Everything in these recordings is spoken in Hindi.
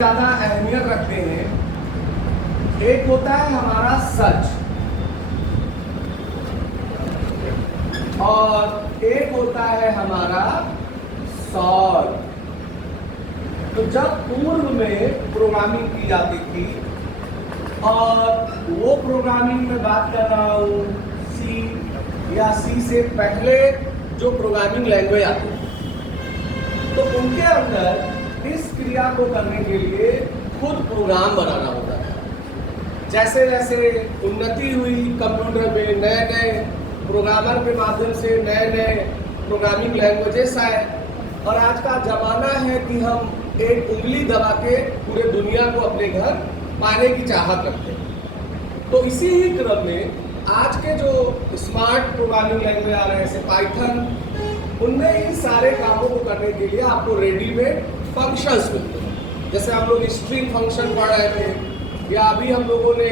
ज़्यादा अहमियत रखते हैं। एक होता है हमारा सच और एक होता है हमारा सॉल्व। तो जब पूर्व में प्रोग्रामिंग की जाती थी और वो प्रोग्रामिंग में बात कर रहा हूँ सी या सी से पहले जो प्रोग्रामिंग लैंग्वेज आती थी, तो उनके अंदर इस क्रिया को करने के लिए खुद प्रोग्राम बनाना होता है। जैसे जैसे उन्नति हुई कंप्यूटर में, नए नए प्रोग्रामर के माध्यम से नए नए प्रोग्रामिंग लैंग्वेजेस आए और आज का ज़माना है कि हम एक उंगली दबा के पूरे दुनिया को अपने घर पाने की चाहत रखते हैं। तो इसी ही क्रम में आज के जो स्मार्ट प्रोग्रामिंग लैंग्वेज आ रहे हैं जैसे पाइथन, उनमें इन सारे कामों को करने के लिए आपको रेडीमेड फंक्शंस मिलते हैं। जैसे हम लोग स्ट्रिंग फंक्शन पढ़ रहे थे या अभी हम लोगों ने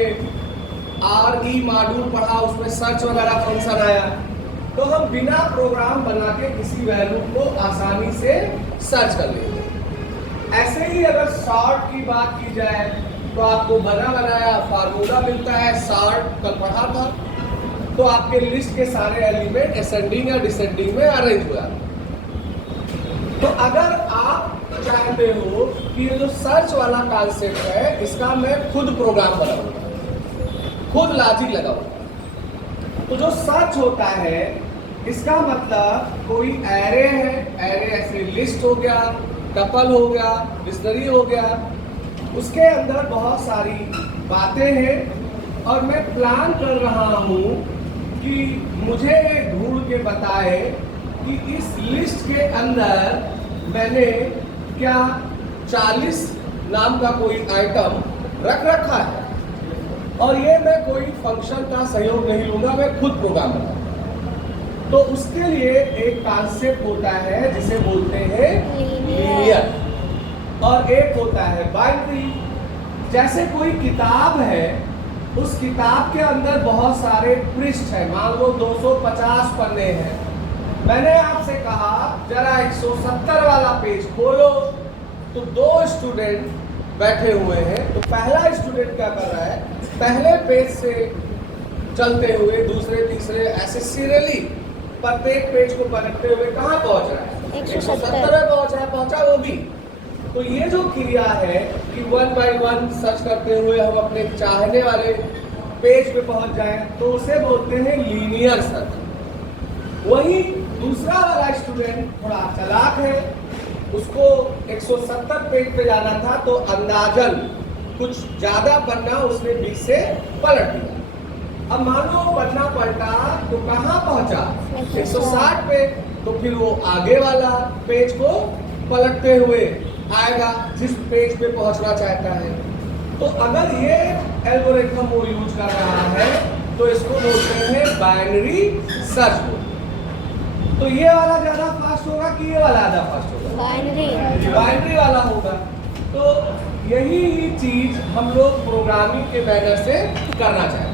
RE मॉड्यूल पढ़ा, उसमें सर्च वगैरह फंक्शन आया। तो हम बिना प्रोग्राम बना के किसी वैल्यू को आसानी से सर्च कर लेंगे। ऐसे ही अगर सॉर्ट की बात की जाए तो आपको बना बनाया फार्मूला मिलता है। सॉर्ट कल पढ़ा था, तो आपके लिस्ट के सारे एलिमेंट असेंडिंग या डिसेंडिंग में अरेंज हुआ। तो अगर आप चाहते हो कि ये जो सर्च वाला कॉन्सेप्ट है इसका मैं खुद प्रोग्राम बनाऊंगा, खुद लॉजिक लगाऊंगा, तो जो सर्च होता है इसका मतलब कोई एरे है, एरे ऐसे लिस्ट हो गया, टपल हो गया, डिक्शनरी हो गया, उसके अंदर बहुत सारी बातें हैं और मैं प्लान कर रहा हूँ कि मुझे ढूंढ के बताए कि इस लिस्ट के अंदर मैंने क्या 40 नाम का कोई आइटम रख रखा है और ये मैं कोई फंक्शन का सहयोग नहीं लूंगा, मैं खुद प्रोग्राम बनाऊंगा। तो उसके लिए एक कॉन्सेप्ट होता है जिसे बोलते हैं लीनियर और एक होता है बाइनरी। जैसे कोई किताब है, उस किताब के अंदर बहुत सारे पृष्ठ हैं, मान लो 250 पन्ने हैं। मैंने आपसे कहा जरा 170 वाला पेज खोलो, तो दो स्टूडेंट बैठे हुए हैं। तो पहला स्टूडेंट क्या कर रहा है, पहले पेज से चलते हुए दूसरे तीसरे ऐसे सीरियली प्रत्येक पेज को पलटते हुए कहाँ पहुंच रहा है, 170 में पहुंच रहा है, पहुंचा वो भी। तो ये जो क्रिया है कि 1 बाय 1 सर्च करते हुए हम अपने चाहने वाले पेज पे पहुंच जाएं, तो उसे बोलते हैं लीनियर सर्च। वही दूसरा वाला स्टूडेंट थोड़ा चालाक है, उसको 170 पेज पे जाना था, तो अंदाजन कुछ ज्यादा पन्ना उसने बीच से पलट दिया। अब मान लो पन्ना पलटा तो कहाँ पहुंचा, 160 पे। तो फिर वो आगे वाला पेज को पलटते हुए आएगा जिस पेज पे पहुंचना चाहता है। तो अगर ये एल्गोरिथम वो यूज कर रहा है तो इसको बोलते हैं बाइनरी सर्च। तो ये वाला ज्यादा फास्ट होगा कि ये वाला ज्यादा फास्ट होगा, बाइनरी वाला होगा। तो यही चीज हम लोग प्रोग्रामिंग के मैनर से करना चाहते हैं।